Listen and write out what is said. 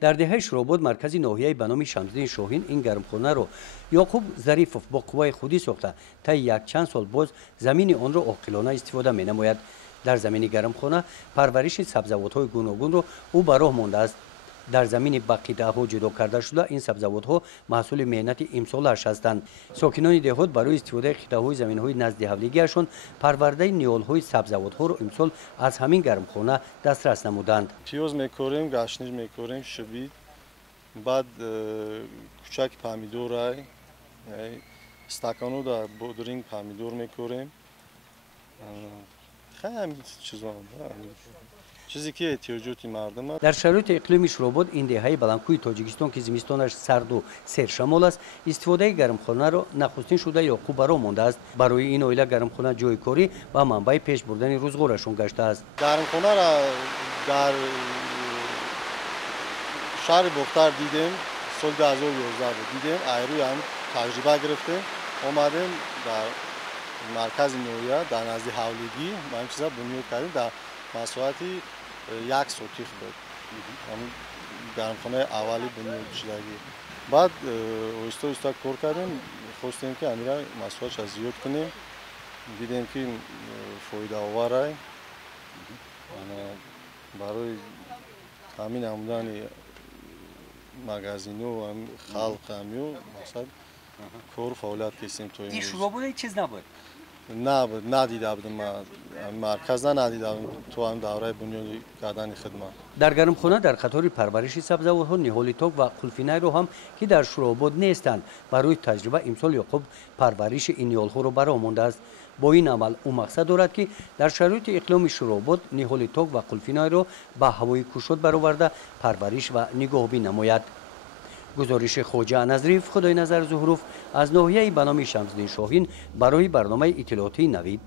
در دهه شروبود مرکز ناحیه به نام شمس‌الدین شاهین این گرمخانه را یعقوب ظریفوف با قوای خودی ساخته تا یک چند سال باز زمین آن را عاقلانه استفاده می‌نماید. در زمین گرمخانه پرورش سبزیجات‌های گوناگون را او به راه مانده است. در زمین بقیه‌ها جدا کرده شده این سبزیجات‌ها محصول مهنت امسالش هستند. ساکنان دهات برای استفاده قطعه‌های زمین‌های نزد حملگیشان پرورده نیال‌های سبزیجات‌ها را امسال از همین گرمخانه دسترس نمودند. پیاز می‌کاریم، گاشنیج می‌کاریم، شبید، بعد کوچک پامیدورای، استکانو در بودرینگ پامیدور می‌کاریم. خیلی چیزا چیزی که احتیاجاتی مردم. در شرایط اقلیمی شروبود این دهه بلندکوی تاجیکستان که زمستانش سرد و سرشمال است استفاده گرمخانه را نخستین شده یعقوب برا مانده است. برای این اویله گرمخانه جای کاری و منبع پیش بردن روزگارشون گشته است. گرمخانه را در شهر بختر دیدیم، سال 2011 دیدیم، ایروی هم تجربه گرفتیم، آمدیم در مرکز نویه در نزد حولگی ما این چیزا بنیاد کردیم در مساحتی 1 سوتیخ بود. همین گرمخانه اولی بنیاد شدگی. بعد اوستا کار کردیم، خواستیم که امیرا مساحتش از زیاد کنیم. دیدیم که فایده آوره. برای همین آمدن مغازینو و خلق همیو مقصد کار فعالیت کردیم تو این شروع بود چیز نبود. نبود، ندیده بودم مرکز ندیده بودم تو هم دوره بنیاد کردن خدمت. در گرمخانه در خطر پرورش سبزیجات نهال تاک و قلفینه رو هم که در شروبود نیستند برای تجربه امسال یعقوب پرورش این نیال‌ها رو برآورده است. با این عمل او مقصد دارد که در شرایط اقلیم شروبود نهال تاک و قلفینه رو به هوای کوشود برآورده پرورش و نگهبانی نماید. گزارش خواجه نظریف خدای نظر زهروف از ناحیه به نام شمس‌الدین شاهین برای برنامه اطلاعاتی نوید.